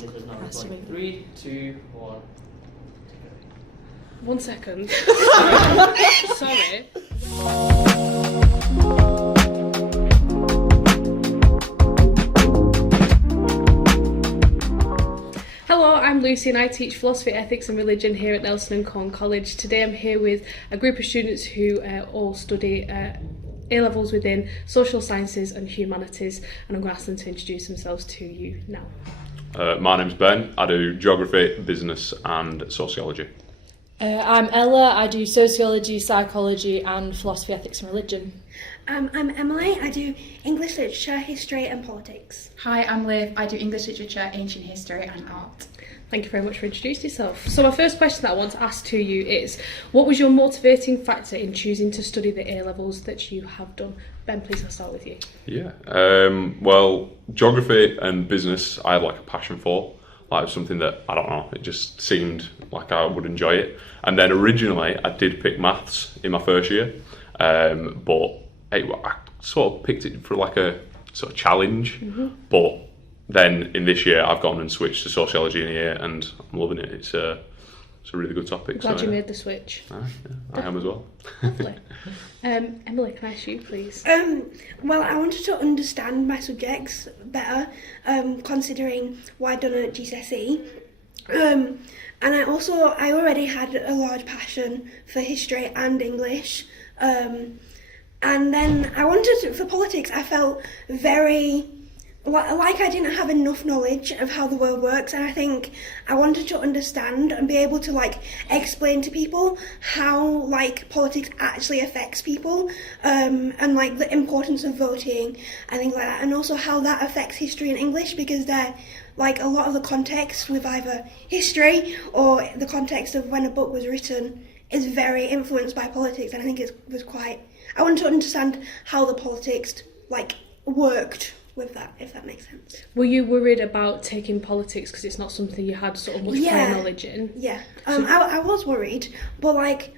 And this is now recording. 3, 2, 1. 1 second. Sorry. Hello, I'm Lucy and I teach philosophy, ethics and religion here at Nelson and Colne College. Today I'm here with a group of students who all study A Levels within Social Sciences and Humanities, and I'm going to ask them to introduce themselves to you now. My name's Ben. I do geography, business and sociology. I'm Ella. I do sociology, psychology and philosophy, ethics and religion. I'm Emily. I do English literature, history and politics. Hi, I'm Liv. I do English literature, ancient history and art. Thank you very much for introducing yourself. So my first question that I want to ask to you is, what was your motivating factor in choosing to study the A-levels that you have done? Ben, please, I'll start with you. Yeah. Well, geography and business I had like a passion for. Like, it was something that, I don't know, it just seemed like I would enjoy it. And then originally I did pick maths in my first year, but I sort of picked it for like a sort of challenge. But then in this year I've gone and switched to sociology in a year and I'm loving it. It's a really good topic. Glad you made the switch. I am as well. Lovely. Emily, can I ask you, please? Well, I wanted to understand my subjects better, considering what I'd done at GCSE. And I already had a large passion for history and English. And then for politics, I felt very like I didn't have enough knowledge of how the world works, and I think I wanted to understand and be able to explain to people how politics actually affects people, and the importance of voting and things like that, and also how that affects history and English, because they're a lot of the context with either history or the context of when a book was written is very influenced by politics, and I think I wanted to understand how the politics worked with that, if that makes sense. Were you worried about taking politics because it's not something you had sort of much prior knowledge in? Yeah, I was worried, but I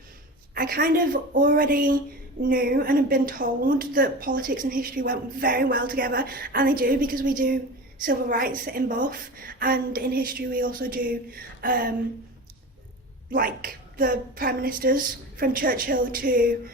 kind of already knew and had been told that politics and history went very well together, and they do, because we do civil rights in both, and in history we also do the prime ministers from Churchill to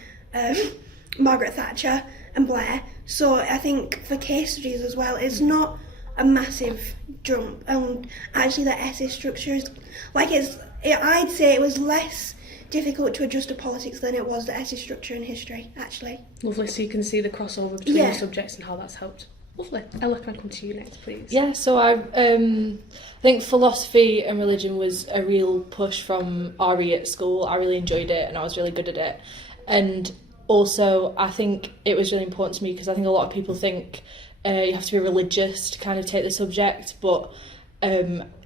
Margaret Thatcher and Blair. So I think for case studies as well, it's not a massive jump. And actually the essay structure is I'd say it was less difficult to adjust to politics than it was the essay structure in history, actually. Lovely, so you can see the crossover between the subjects and how that's helped. Lovely. Ella, can I come to you next, please? Yeah, so I think philosophy and religion was a real push from RE at school. I really enjoyed it and I was really good at it. And also, I think it was really important to me because I think a lot of people think you have to be religious to kind of take the subject, but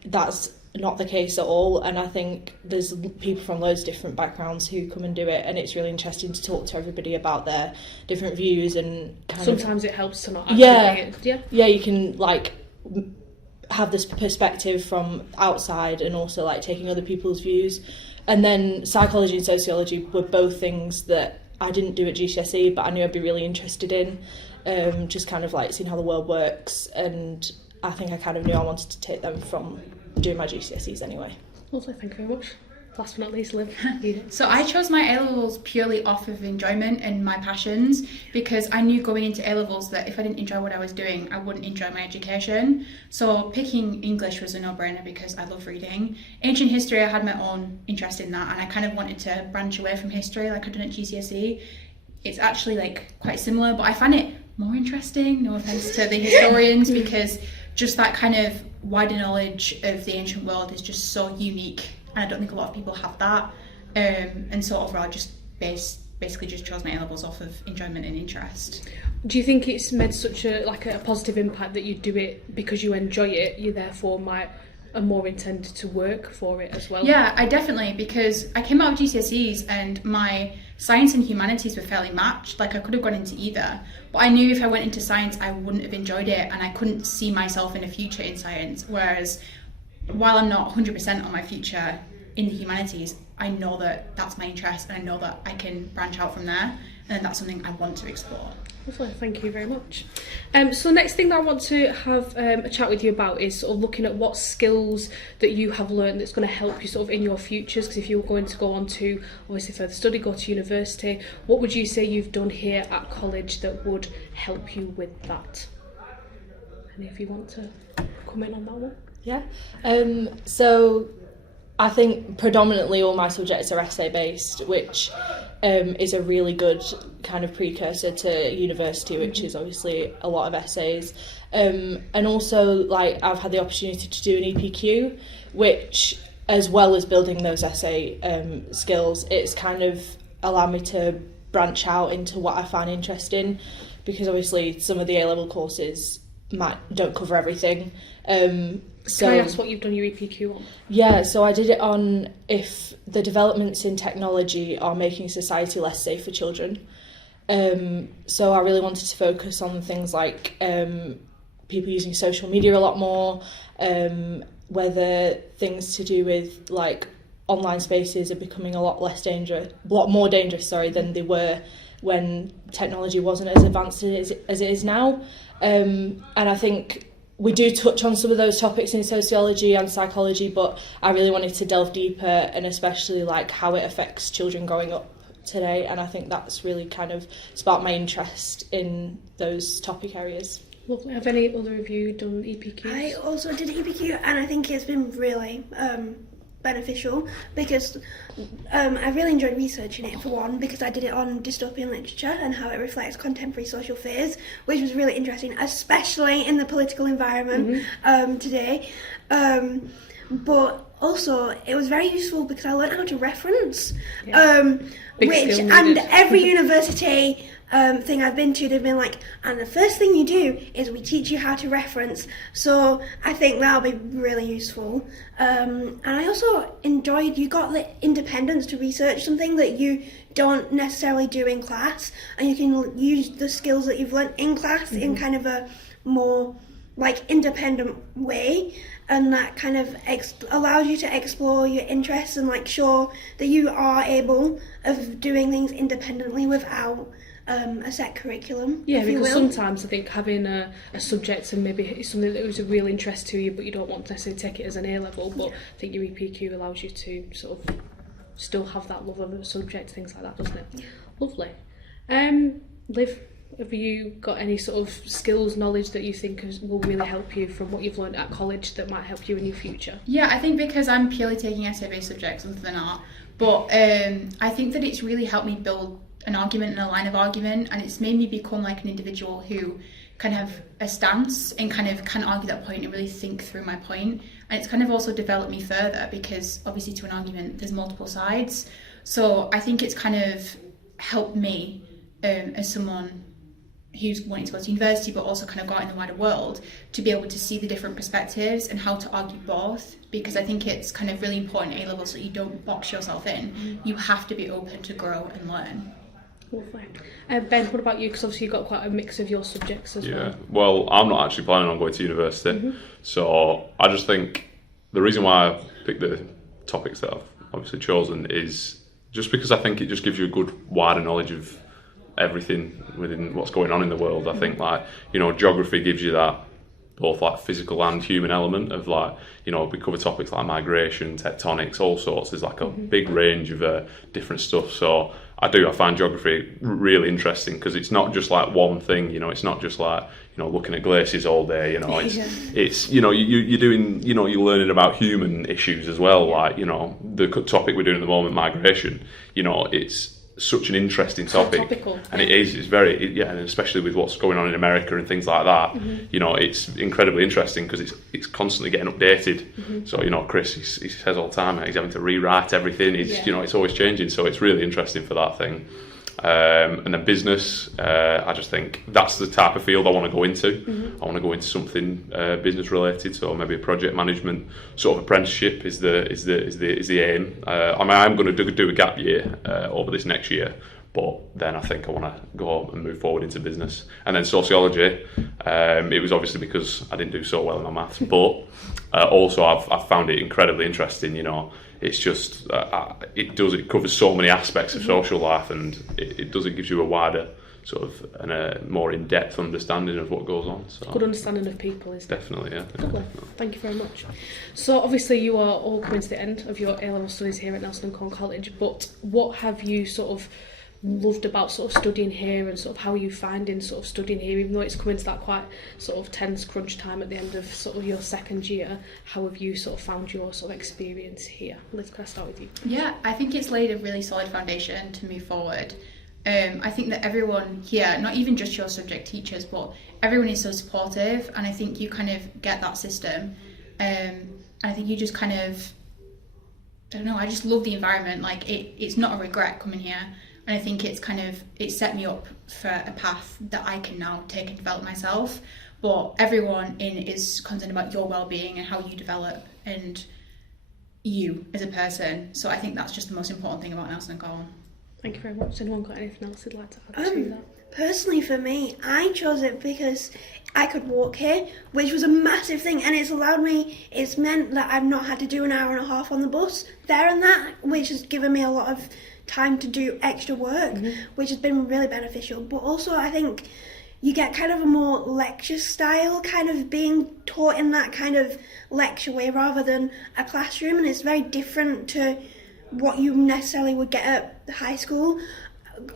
that's not the case at all. And I think there's people from loads of different backgrounds who come and do it, and it's really interesting to talk to everybody about their different views and sometimes it helps to not actually you can have this perspective from outside and also taking other people's views. And then psychology and sociology were both things that I didn't do at GCSE, but I knew I'd be really interested in, just kind of seeing how the world works, and I think I kind of knew I wanted to take them from doing my GCSEs anyway. Lovely, thank you very much. Last but not least, Liv. So I chose my A-levels purely off of enjoyment and my passions, because I knew going into A-levels that if I didn't enjoy what I was doing, I wouldn't enjoy my education. So picking English was a no-brainer because I love reading. Ancient history, I had my own interest in that, and I kind of wanted to branch away from history like I'd done at GCSE. It's actually quite similar, but I find it more interesting, no offence to the historians, because just that kind of wider knowledge of the ancient world is just so unique. And I don't think a lot of people have that, and so overall I just basically just chose my A-levels off of enjoyment and interest. Do you think it's made such a positive impact that you do it because you enjoy it, you therefore are more intended to work for it as well? Yeah, I definitely, because I came out of GCSEs and my science and humanities were fairly matched. I could have gone into either, but I knew if I went into science I wouldn't have enjoyed it, and I couldn't see myself in a future in science, whereas while I'm not 100% on my future in the humanities, I know that that's my interest and I know that I can branch out from there, and that's something I want to explore. Lovely, thank you very much. So next thing that I want to have a chat with you about is sort of looking at what skills that you have learned that's going to help you sort of in your futures, because if you were going to go on to obviously further study, go to university, what would you say you've done here at college that would help you with that? And if you want to come in on that one. Yeah. So I think predominantly all my subjects are essay based, which is a really good kind of precursor to university, which is obviously a lot of essays. And also, like, I've had the opportunity to do an EPQ, which, as well as building those essay skills, it's kind of allowed me to branch out into what I find interesting, because obviously some of the A-level courses don't cover everything. So, can I ask what you've done your EPQ on? Yeah, so I did it on if the developments in technology are making society less safe for children. So I really wanted to focus on things like people using social media a lot more, whether things to do with like online spaces are becoming a lot more dangerous, than they were when technology wasn't as advanced as it is now. And I think we do touch on some of those topics in sociology and psychology, but I really wanted to delve deeper, and especially like how it affects children growing up today. And I think that's really kind of sparked my interest in those topic areas. Lovely. Have any other of you done EPQs? I also did EPQ, and I think it's been really beneficial, because I really enjoyed researching it, for one, because I did it on dystopian literature and how it reflects contemporary social fears, which was really interesting, especially in the political environment today. But also it was very useful because I learned how to reference, which, and every university thing I've been to, they've been like, and the first thing you do is we teach you how to reference. So I think that'll be really useful. And I also enjoyed, you got the independence to research something that you don't necessarily do in class, and you can use the skills that you've learnt in class in kind of a more like independent way, and that kind of allows you to explore your interests and like show that you are able of doing things independently without a set curriculum. Yeah, because sometimes I think having a subject and maybe it's something that was a real interest to you, but you don't want to necessarily take it as an A-level, but I think your EPQ allows you to sort of still have that love of a subject, things like that, doesn't it? Yeah. Lovely. Liv, have you got any sort of skills, knowledge that you think will really help you from what you've learned at college that might help you in your future? Yeah, I think because I'm purely taking essay-based subjects other than art, but I think that it's really helped me build an argument and a line of argument, and it's made me become like an individual who kind of have a stance and kind of can argue that point and really think through my point. And it's kind of also developed me further, because obviously to an argument there's multiple sides. So I think it's kind of helped me as someone who's wanting to go to university but also kind of go out in the wider world to be able to see the different perspectives and how to argue both, because I think it's kind of really important at A-level so you don't box yourself in. You have to be open to grow and learn. Lovely. Ben, what about you? Because obviously you've got quite a mix of your subjects as well. Yeah, well, I'm not actually planning on going to university, so I just think the reason why I picked the topics that I've obviously chosen is just because I think it just gives you a good wider knowledge of everything within what's going on in the world. I think, like, you know, geography gives you that both like physical and human element of, like, you know, we cover topics like migration, tectonics, all sorts. There's like a big range of different stuff. So I find geography really interesting because it's not just like one thing, you know, it's not just like, you know, looking at glaciers all day, you know, it's you know, you're doing, you know, you're learning about human issues as well, like, you know, the topic we're doing at the moment, migration, you know, it's such an interesting topic. Topical. And it's very, and especially with what's going on in America and things like that, you know, it's incredibly interesting because it's constantly getting updated. So, you know, Chris, he says all the time, he's having to rewrite everything. You know, it's always changing. So it's really interesting for that thing. And then business, I just think that's the type of field I want to go into. I want to go into something business related, so maybe a project management sort of apprenticeship is the aim. I mean, I'm going to do a gap year over this next year, but then I think I want to go and move forward into business. And then sociology, it was obviously because I didn't do so well in my maths, but also I've found it incredibly interesting. You know, it's just it covers so many aspects of social life, and it gives you a wider sort of a more in-depth understanding of what goes on. So Good understanding of people is definitely, yeah. Lovely. Thank you very much. So obviously you are all coming to the end of your A-level studies here at Nelson and Colne College, but what have you sort of loved about sort of studying here, and sort of how are you finding sort of studying here, even though it's coming to that quite sort of tense crunch time at the end of sort of your second year? How have you sort of found your sort of experience here? Liz, can I start with you? Yeah, I think it's laid a really solid foundation to move forward. I think that everyone here, not even just your subject teachers, but everyone is so supportive, and I think you kind of get that system. I think you just kind of, I don't know, I just love the environment. Like it's not a regret coming here. And I think it's set me up for a path that I can now take and develop myself. But everyone in it is concerned about your well-being and how you develop and you as a person. So I think that's just the most important thing about Nelson and Colne. Thank you very much. Has anyone got anything else they'd like to add to that? Personally, for me, I chose it because I could walk here, which was a massive thing, and it's meant that I've not had to do an hour and a half on the bus there and that, which has given me a lot of time to do extra work, which has been really beneficial. But also I think you get kind of a more lecture style, kind of being taught in that kind of lecture way rather than a classroom, and it's very different to what you necessarily would get at high school.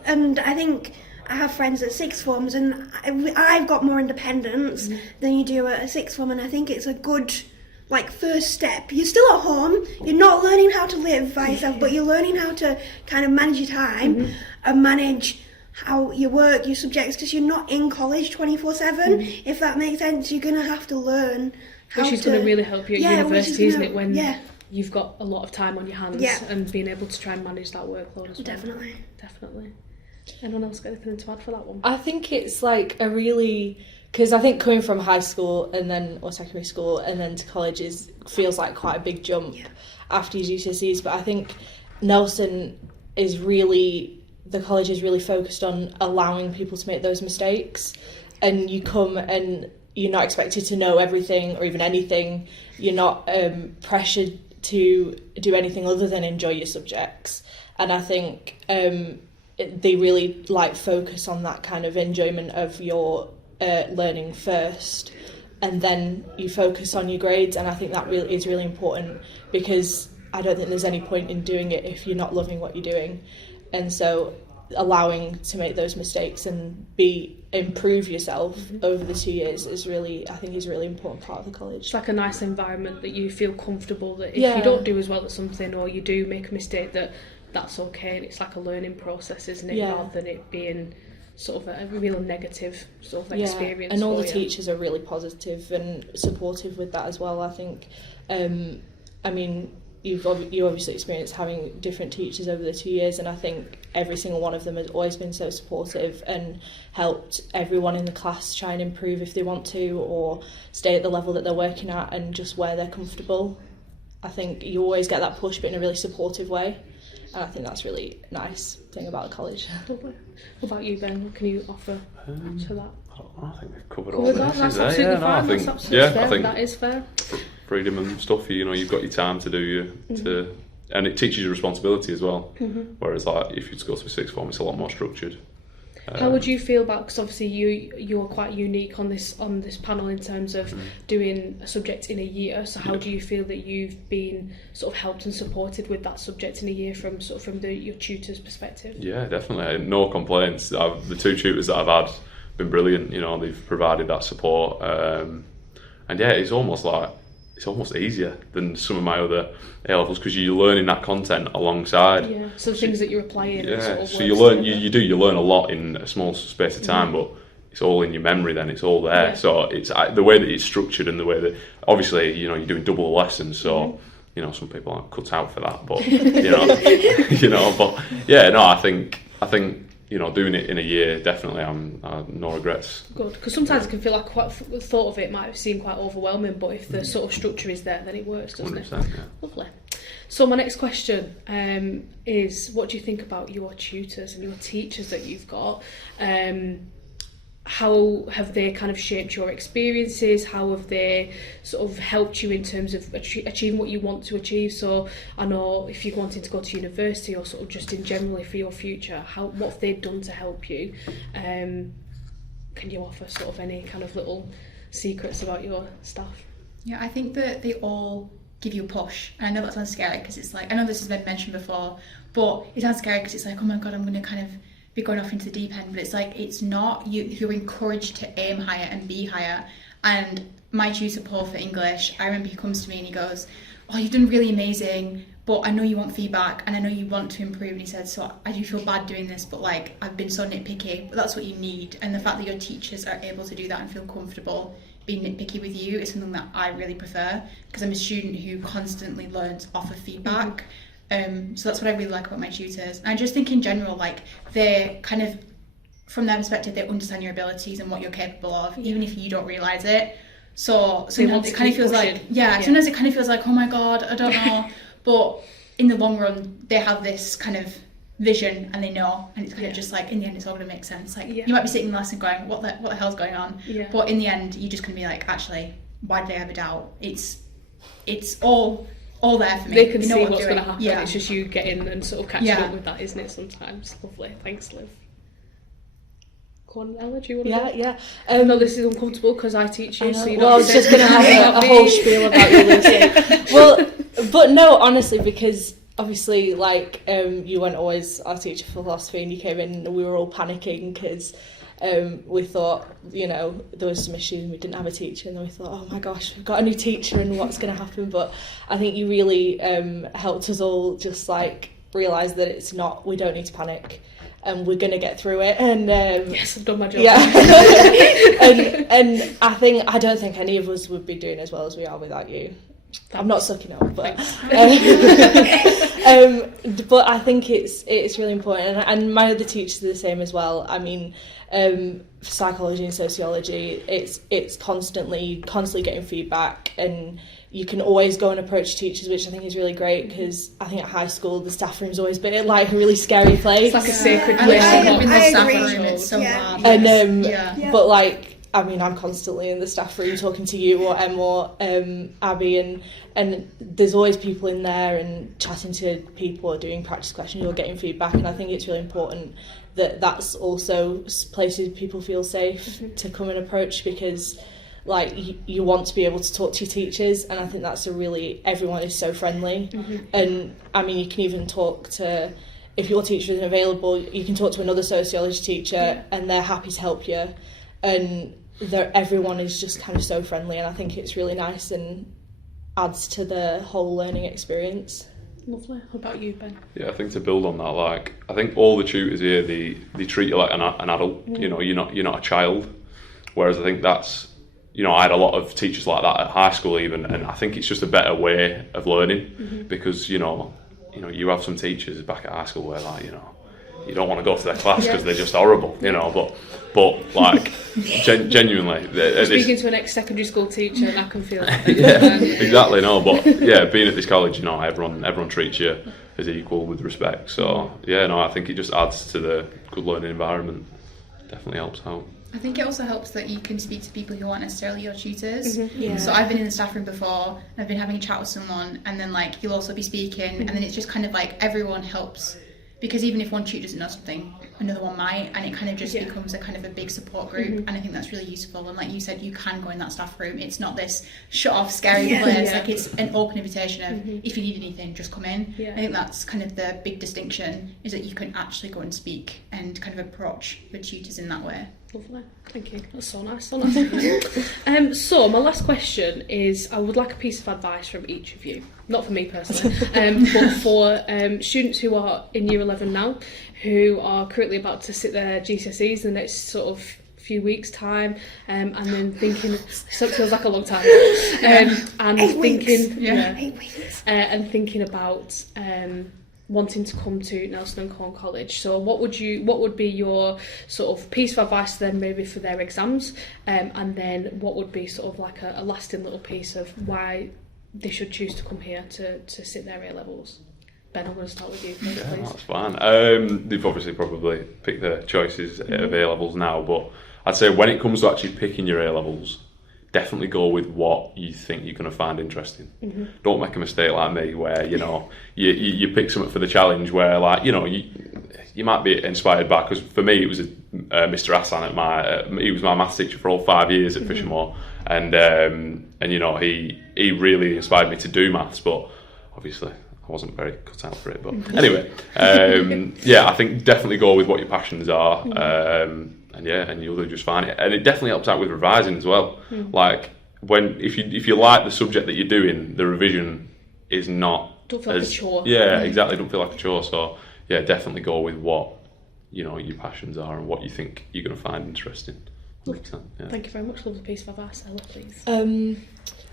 And I think I have friends at sixth forms, and I've got more independence than you do at a sixth form, and I think it's a good first step. You're still at home, you're not learning how to live by yourself, but you're learning how to kind of manage your time and manage how you work, your subjects, because you're not in college 24/7, if that makes sense. You're going to have to learn how which is to... going to really help you at university, isn't it, when Yeah. you've got a lot of time on your hands and being able to try and manage that workload as well. Definitely. Anyone else got anything to add for that one? I think it's like a really... Because I think coming from high school or secondary school and then to college feels like quite a big jump after your GCSEs. But I think Nelson the college is really focused on allowing people to make those mistakes. And you come and you're not expected to know everything or even anything. You're not pressured to do anything other than enjoy your subjects. And I think they really focus on that kind of enjoyment of your learning first, and then you focus on your grades. And I think that really is really important, because I don't think there's any point in doing it if you're not loving what you're doing. And so allowing to make those mistakes and improve yourself over the 2 years is really a really important part of the college. It's like a nice environment that you feel comfortable that if you don't do as well at something, or you do make a mistake, that's okay, and it's like a learning process, isn't it, rather than it being sort of a real negative sort of experience. And all the teachers are really positive and supportive with that as well. I think, I mean, you obviously experienced having different teachers over the 2 years, and I think every single one of them has always been so supportive and helped everyone in the class try and improve if they want to, or stay at the level that they're working at and just where they're comfortable. I think you always get that push, but in a really supportive way. And I think that's really nice thing about college. Lovely. What about you, Ben? What can you offer to that? I think we've covered all the bases That's there. absolutely fine. I think, That's absolutely fair. I think that is fair. Freedom and stuff. You've got your time to do and it teaches you responsibility as well. Whereas if you go to a sixth form, it's a lot more structured. How would you feel about, because obviously you're quite unique on this panel in terms of doing a subject in a year, so how do you feel that you've been sort of helped and supported with that subject in a year from your tutor's perspective? Yeah, definitely. No complaints. The two tutors that I've had have been brilliant. They've provided that support, and it's almost easier than some of my other A-levels, because you're learning that content alongside. Yeah, so the things that you're applying. Yeah, so you learn you learn a lot in a small space of time, but it's all in your memory then, it's all there. Yeah. So it's the way that it's structured, and the way that, obviously, you're doing double the lessons, so some people aren't cut out for that, but I think doing it in a year, definitely, no regrets. Good, because sometimes it can feel like the thought of it might seem quite overwhelming, but if the sort of structure is there, then it works, doesn't it? 100%, yeah. Lovely. So my next question is, what do you think about your tutors and your teachers that you've got? how have they kind of shaped your experiences? How have they sort of helped you in terms of achieving what you want to achieve? So I know if you're wanting to go to university or sort of just in generally for your future, what have they done to help you? Can you offer sort of any kind of little secrets about your staff? Yeah, I think that they all give you a push. And I know that sounds scary because it's like, I know this has been mentioned before, but it sounds scary because it's like, oh my God, I'm going to kind of be going off into the deep end. But it's like, it's not. You're encouraged to aim higher and be higher. And my tutor, Paul, for English, I remember he comes to me and he goes, oh, you've done really amazing, but I know you want feedback and I know you want to improve. And he said, so I do feel bad doing this, but like, I've been so nitpicky, but that's what you need. And the fact that your teachers are able to do that and feel comfortable being nitpicky with you is something that I really prefer, because I'm a student who constantly learns off of feedback. So that's what I really like about my tutors. And I just think in general, like, they're kind of, from their perspective, they understand your abilities and what you're capable of, even if you don't realise it. So sometimes it kind of feels like, sometimes it kind of feels like, oh my God, I don't know. But in the long run, they have this kind of vision and they know, and it's kind of just like, in the end, it's all going to make sense. Like, you might be sitting in the lesson going, what the hell's going on? But in the end, you're just going to be like, actually, why did I ever doubt? It's all there for me. They can see what's going to happen. Yeah. It's just you getting and sort of catching up with that, isn't it? Sometimes. Lovely. Thanks, Liv. Go on, Ella, do you want to? Yeah. I know this is uncomfortable because I teach you, so you well, I was just going to have a whole spiel about you, Lucy. Well, but no, honestly, because obviously, like, you weren't always our teacher for philosophy, and you came in and we were all panicking because we thought, you know, there was some issues and we didn't have a teacher, and then we thought, oh my gosh, we've got a new teacher and what's going to happen. But I think you really helped us all just like realise that it's not, we don't need to panic and we're going to get through it. And yes, I've done my job. Yeah. and I don't think any of us would be doing as well as we are without you. Thanks. I'm not sucking up, but but I think it's really important, and my other teachers are the same as well. I mean, psychology and sociology, it's constantly getting feedback, and you can always go and approach teachers, which I think is really great, because I think at high school the staff room's always been like a really scary place. It's like a sacred place. I in the staff room, it's so hard. And but like, I mean, I'm constantly in the staff room talking to you or Em or Abby, and there's always people in there and chatting to people or doing practice questions or getting feedback, and I think it's really important that that's also places people feel safe to come and approach, because like you want to be able to talk to your teachers, and I think that's everyone is so friendly. And I mean, you can even talk to, if your teacher isn't available, you can talk to another sociology teacher and they're happy to help you, and everyone is just kind of so friendly, and I think it's really nice and adds to the whole learning experience. Lovely. How about you, Ben? Yeah, I think to build on that, like, I think all the tutors here, they treat you like an adult. You know, you're not a child. Whereas I think that's, you know, I had a lot of teachers like that at high school even, and I think it's just a better way of learning, because you know you have some teachers back at high school where, like, you know, you don't want to go to their class because they're just horrible, you know. But like, genuinely, speaking to an ex-secondary school teacher, and I can feel that. Yeah, exactly. No, but yeah, being at this college, you know, everyone treats you as equal with respect. So yeah, no, I think it just adds to the good learning environment. Definitely helps out. I think it also helps that you can speak to people who aren't necessarily your tutors. Yeah. So I've been in the staff room before, and I've been having a chat with someone, and then like you'll also be speaking, and then it's just kind of like everyone helps. Because even if one tutor doesn't know something, another one might, and it kind of just becomes a kind of a big support group, and I think that's really useful. And like you said, you can go in that staff room. It's not this shut-off, scary place. Like, it's an open invitation of, if you need anything, just come in. I think that's kind of the big distinction, is that you can actually go and speak and kind of approach your tutors in that way. Lovely, thank you. That's so nice. So nice. So my last question is, I would like a piece of advice from each of you. Not for me personally, but for students who are in Year 11 now, who are currently about to sit their GCSEs in the next sort of few weeks' time, and then thinking, so it feels like a long time, and thinking about wanting to come to Nelson and Colne College. So what would be your sort of piece of advice to them, maybe for their exams, and then what would be sort of like a lasting little piece of why they should choose to come here to sit their A-levels? Ben, I'm going to start with you first, please. That's fine. They've obviously probably picked their choices of A-levels now, but I'd say when it comes to actually picking your A-levels, definitely go with what you think you're going to find interesting. Don't make a mistake like me where, you know, you pick something for the challenge where, like, you know, you might be inspired by, because for me it was Mr. Hassan he was my maths teacher for all 5 years at Fishermore, and you know, he really inspired me to do maths, but obviously I wasn't very cut out for it. But anyway, yeah, I think definitely go with what your passions are. And you'll just find it, and it definitely helps out with revising as well. Like if you like the subject that you're doing, the revision is not Don't feel like a chore. Yeah, exactly. Don't feel like a chore. So yeah, definitely go with what, you know, your passions are and what you think you're going to find interesting. 100%, yeah. Thank you very much. Lovely piece of advice, Ella, please.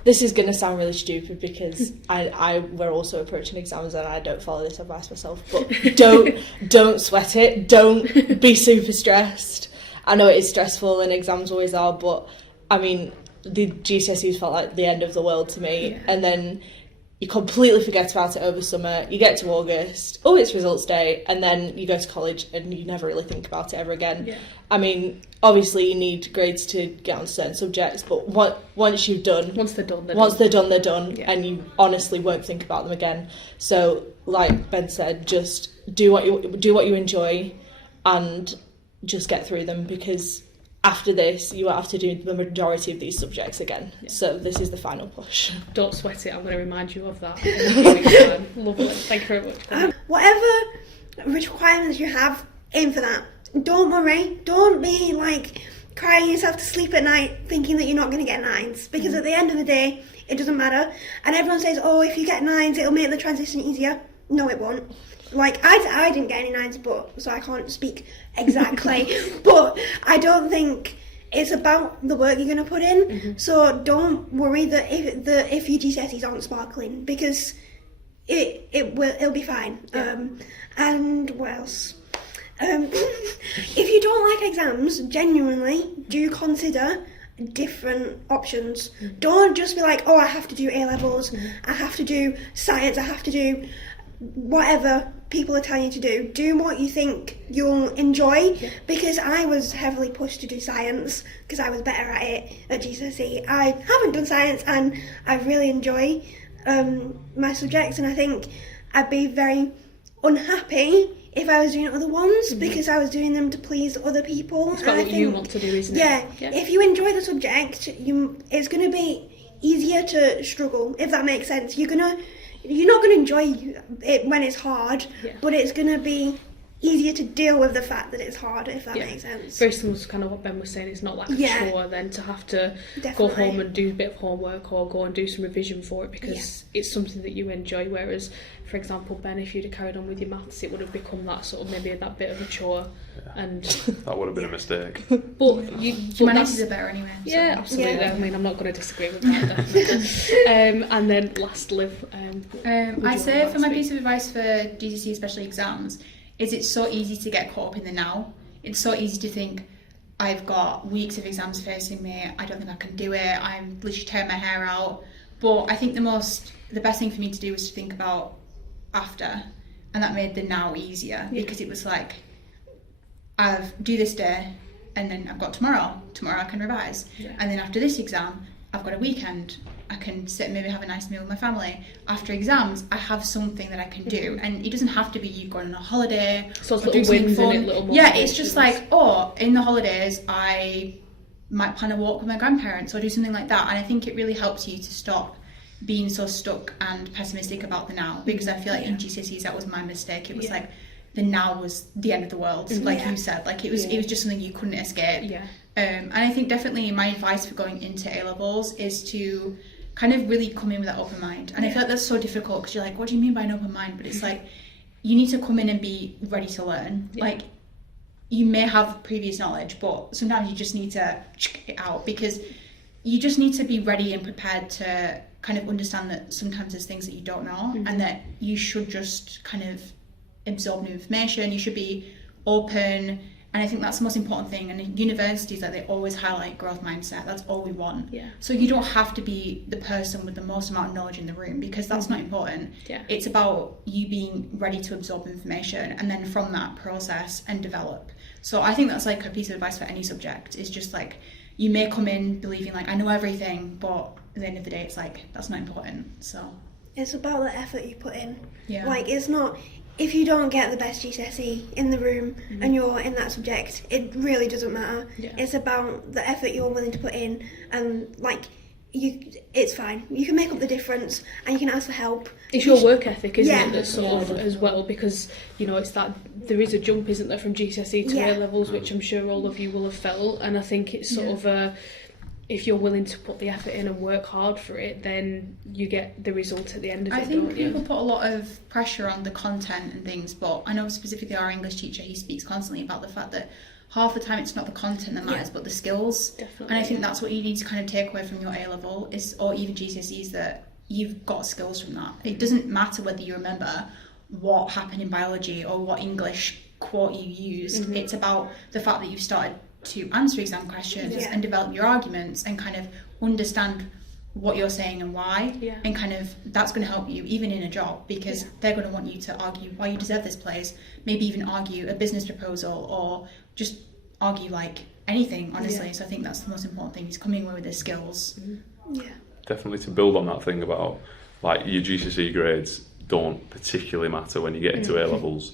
This is going to sound really stupid because we're also approaching exams and I don't follow this advice myself, but don't sweat it. Don't be super stressed. I know it is stressful and exams always are, but I mean, the GCSEs felt like the end of the world to me. And then you completely forget about it over summer. You get to August, oh, it's results day, and then you go to college and you never really think about it ever again. Yeah. I mean, obviously you need grades to get on certain subjects, but once they're done, they're done, Yeah. and you honestly won't think about them again. So, like Ben said, just do what you enjoy, and just get through them, because after this you won't have to do the majority of these subjects again. Yeah. So this is the final push. Don't sweat it. I'm going to remind you of that in a few weeks' time. Lovely. Thank you very much. Whatever requirements you have, aim for that. Don't worry. Don't be like crying yourself to sleep at night thinking that you're not going to get 9s, because at the end of the day it doesn't matter. And everyone says, oh, if you get 9s it'll make the transition easier. No, it won't. Like, I didn't get any 9s, but so I can't speak exactly. But I don't think it's about the work you're going to put in. So don't worry that if your GCSEs aren't sparkling, because it'll be fine. And what else? If you don't like exams, genuinely, do consider different options. Don't just be like, oh, I have to do A-levels, I have to do science, I have to do whatever people are telling you to do. Do what you think you'll enjoy, because I was heavily pushed to do science because I was better at it at GCSE. I haven't done science and I really enjoy my subjects, and I think I'd be very unhappy if I was doing other ones because I was doing them to please other people. It's about what you want to do, isn't it? Yeah, if you enjoy the subject, it's going to be easier to struggle, if that makes sense. You're not going to enjoy it when it's hard, but it's going to be easier to deal with the fact that it's hard, if that makes sense. Very similar to kind of what Ben was saying. It's not like a chore then to have to go home and do a bit of homework or go and do some revision for it, because it's something that you enjoy. Whereas, for example, Ben, if you'd have carried on with your maths, it would have become that sort of maybe that bit of a chore. And that would have been a mistake. But humanities are better anyway. So. Yeah, absolutely. I mean, I'm not going to disagree with that, definitely. And then last, Liv. I'd say for my piece of advice for GCSE, especially exams, is it's so easy to get caught up in the now. It's so easy to think, I've got weeks of exams facing me, I don't think I can do it, I'm literally tearing my hair out. But I think the best thing for me to do was to think about after, and that made the now easier, because it was like, I've do this day, and then I've got tomorrow I can revise, and then after this exam I've got a weekend, I can sit and maybe have a nice meal with my family. After exams, I have something that I can do, and it doesn't have to be you going on a holiday so or do something fun. It's just like, oh, in the holidays I might plan a walk with my grandparents or do something like that. And I think it really helps you to stop being so stuck and pessimistic about the now, because I feel like in GCSEs that was my mistake. It was like the now was the end of the world, like you said, like it was just something you couldn't escape. And I think definitely my advice for going into A-levels is to kind of really come in with that open mind. And I feel like that's so difficult, because you're like, what do you mean by an open mind? But it's like, you need to come in and be ready to learn. Like, you may have previous knowledge, but sometimes you just need to check it out, because you just need to be ready and prepared to kind of understand that sometimes there's things that you don't know, and that you should just kind of absorb new information. You should be open And I think that's the most important thing. And in universities, like, they always highlight growth mindset. That's all we want. Yeah. So you don't have to be the person with the most amount of knowledge in the room, because that's not important. Yeah. It's about you being ready to absorb information and then from that process and develop. So I think that's like a piece of advice for any subject. It's just like, you may come in believing like, I know everything, but at the end of the day, it's like, that's not important. So It's about the effort you put in. yeah. Like, it's not, if you don't get the best GCSE in the room and you're in that subject, it really doesn't matter. Yeah. It's about the effort you're willing to put in, and like, it's fine. You can make up the difference, and you can ask for help. It's your work ethic, isn't Yeah. it, that's sort of as well, because, you know, it's that there is a jump, isn't there, from GCSE to Yeah. A levels, which I'm sure all of you will have felt, and I think it's sort of if you're willing to put the effort in and work hard for it, then you get the result at the end of it. I think don't you? people put a lot of pressure on the content and things, but I know specifically our English teacher, he speaks constantly about the fact that half the time it's not the content that matters, but the skills. Definitely, and I think that's what you need to kind of take away from your A level, is, or even GCSEs, that you've got skills from that. It doesn't matter whether you remember what happened in biology or what English quote you used. It's about the fact that you've started to answer exam questions and develop your arguments and kind of understand what you're saying and why, and kind of that's going to help you even in a job, because they're going to want you to argue why you deserve this place, maybe even argue a business proposal, or just argue like anything, honestly. So I think that's the most important thing, is coming away with the skills. Yeah. Definitely, to build on that thing about like your GCSE grades don't particularly matter when you get into A levels,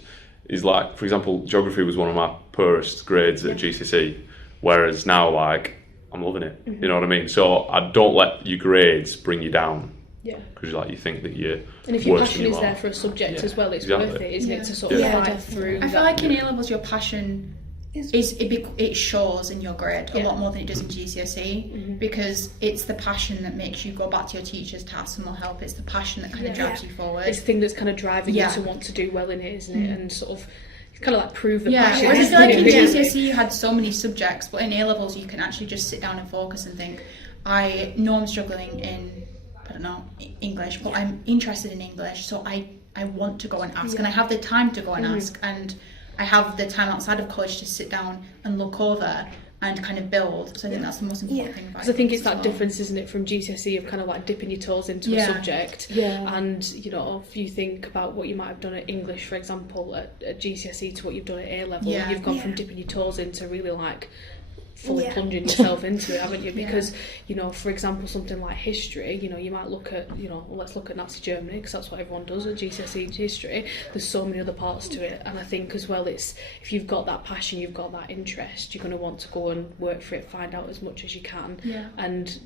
is like, for example, geography was one of my poorest grades at GCSE, whereas now, like, I'm loving it. You know what I mean? So I don't let your grades bring you down. Yeah. Because like you think that you're And if your worse than passion you is are. there for a subject as well, it's exactly. worth it, isn't it, to sort of fight through. I feel like in A levels your passion it shows in your grade a lot more than it does in GCSE, because it's the passion that makes you go back to your teacher's tasks and will help. It's the passion that kind of drives you forward. It's the thing that's kind of driving you to want to do well in it, isn't it? And sort of, it's kind of like prove the passion. Whereas I isn't feel like it, in really? GCSE you had so many subjects, but in A levels you can actually just sit down and focus and think, I know I'm struggling in, I don't know, English, but I'm interested in English, so I want to go and ask, and I have the time to go and ask, and I have the time outside of college to sit down and look over and kind of build. So I think that's the most important thing about it. Because I think it's that difference, isn't it, from GCSE of kind of like dipping your toes into a subject, and, you know, if you think about what you might have done at English, for example, at GCSE to what you've done at A level, you've gone from dipping your toes into really like fully plunging yourself into it, haven't you? Because, you know, for example, something like history, you know, you might look at, you know, let's look at Nazi Germany, because that's what everyone does at GCSE history. There's so many other parts to it, and I think as well, it's, if you've got that passion, you've got that interest, you're going to want to go and work for it, find out as much as you can, and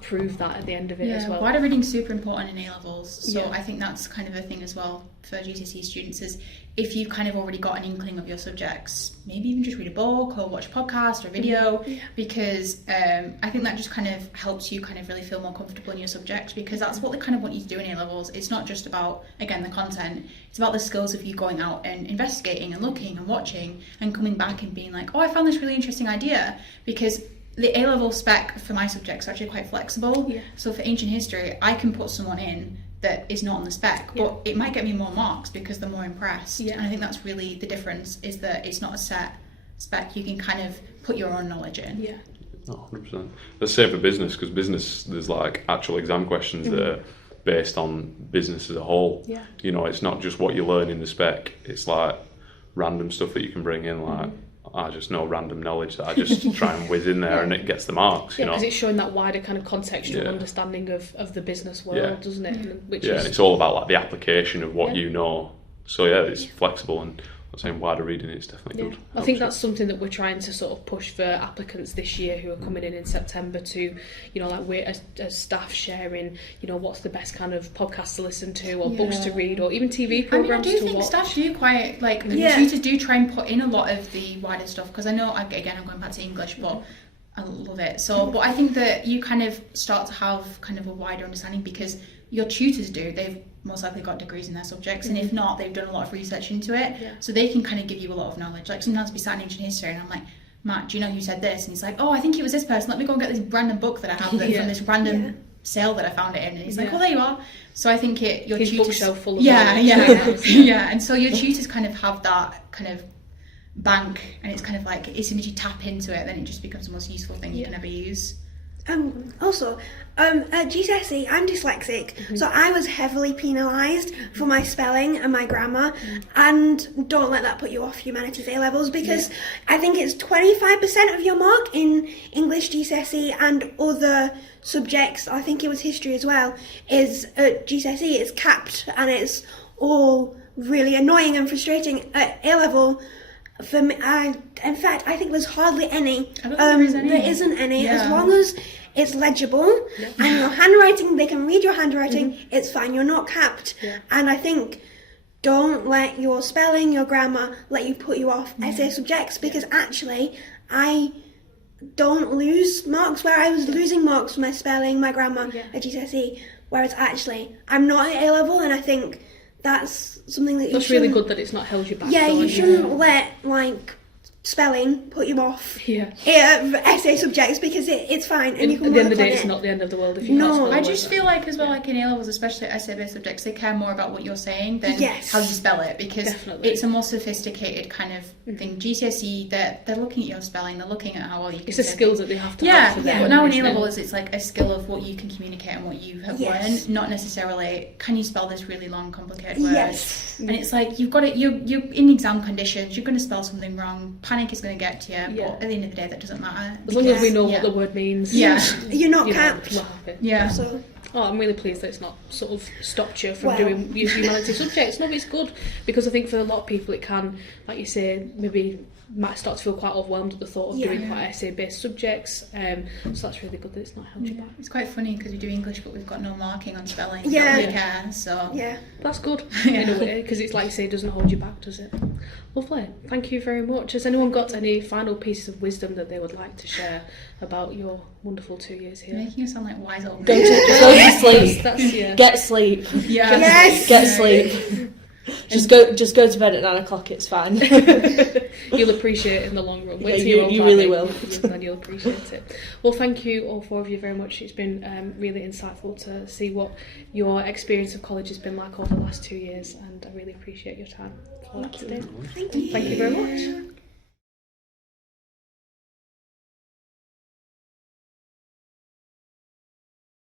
prove that at the end of it as well. Wider reading's super important in A levels, so I think that's kind of a thing as well for GCSE students, is if you've kind of already got an inkling of your subjects, maybe even just read a book or watch a podcast or video, because I think that just kind of helps you kind of really feel more comfortable in your subject, because that's what they kind of want you to do in A levels. It's not just about, again, the content, it's about the skills of you going out and investigating and looking and watching and coming back and being like, oh, I found this really interesting idea, because the A-level spec for my subjects are actually quite flexible. So for ancient history, I can put someone in that is not on the spec, but it might get me more marks because they're more impressed. And I think that's really the difference, is that it's not a set spec. You can kind of put your own knowledge in. Oh, 100%. Let's say for business, because business, there's like actual exam questions that are based on business as a whole. You know, it's not just what you learn in the spec, it's like random stuff that you can bring in, like I just know random knowledge that I just try and whiz in there and it gets the marks, you know. because it's showing that wider kind of contextual understanding of the business world, doesn't it? Which is, and it's all about like the application of what you know. So it's flexible, and I'm saying wider reading is definitely good. I think that's something that we're trying to sort of push for applicants this year who are coming in September to, you know, like we're as staff sharing, you know, what's the best kind of podcasts to listen to or books to read or even TV programmes I to do think watch. staff do quite, like, tutors do try and put in a lot of the wider stuff, because I know, again, I'm going back to English, but I love it. So, but I think that you kind of start to have kind of a wider understanding, because your tutors do, they've most likely got degrees in their subjects, and if not, they've done a lot of research into it, so they can kind of give you a lot of knowledge. Like sometimes we sat in ancient history and I'm like, Matt, do you know who said this? And he's like, oh, I think it was this person, let me go and get this random book that I have from this random sale that I found it in, and he's like, oh, there you are. So I think your his tutors, bookshelf full of knowledge. and so your tutors kind of have that kind of bank, and it's kind of like as soon as you tap into it, then it just becomes the most useful thing you can ever use. Also, at GCSE, I'm dyslexic, so I was heavily penalised for my spelling and my grammar, and don't let that put you off Humanities A-levels, because I think it's 25% of your mark in English GCSE and other subjects, I think it was history as well, is at GCSE, it's capped, and it's all really annoying and frustrating. At A-level, for me, in fact, I think there's hardly any. I don't think there is any. There isn't any. Yeah. As long as it's legible and your handwriting, they can read your handwriting, it's fine. You're not capped. Yeah. And I think don't let your spelling, your grammar, let you put you off essay subjects, because actually I don't lose marks where I was losing marks for my spelling, my grammar at GCSE, whereas actually I'm not at A-level, and I think that's something that you That's really good that it's not held you back. Yeah, though, you shouldn't let spelling put you off essay subjects, because it's fine and you can at the end of work the day, on it's it. not the end of the world if you No. can't spell I a just word. feel like as well, like in A-levels, especially essay-based subjects, they care more about what you're saying than how you spell it, because Definitely. it's a more sophisticated kind of thing. GCSE, they're looking at your spelling, they're looking at how well you can It's the say skills things. that they have to have for them. But now in isn't it? A-levels, it's like a skill of what you can communicate and what you have learned, not necessarily can you spell this really long, complicated word. Yes. And it's like you've got it. You're in exam conditions. You're going to spell something wrong. Panic is going to get to you. But at the end of the day, that doesn't matter. As long as we know what the word means. Yeah. You're not you know, capped. we're happy. Yeah. So Oh, I'm really pleased that it's not sort of stopped you from doing your humanities subjects. No, it's good, because I think for a lot of people it can, like you say, maybe might start to feel quite overwhelmed at the thought of doing quite essay-based subjects. So that's really good that it's not held you back. It's quite funny because we do English, but we've got no marking on spelling. Yeah. We don't really care. So That's good in a way, because it's like you say, it doesn't hold you back, does it? Lovely. Thank you very much. Has anyone got any final pieces of wisdom that they would like to share about your wonderful 2 years here? making us sound like wise old Go men. to sleep. That's Get sleep. Yeah. Yes. Get sleep. Just go to bed at 9 o'clock. It's fine. You'll appreciate it in the long run. Wait Yeah, till you're you all really planning, will. and you'll appreciate it. Well, thank you all four of you very much. It's been really insightful to see what your experience of college has been like over the last 2 years, and I really appreciate your time for that today. thank you. Thank you very much.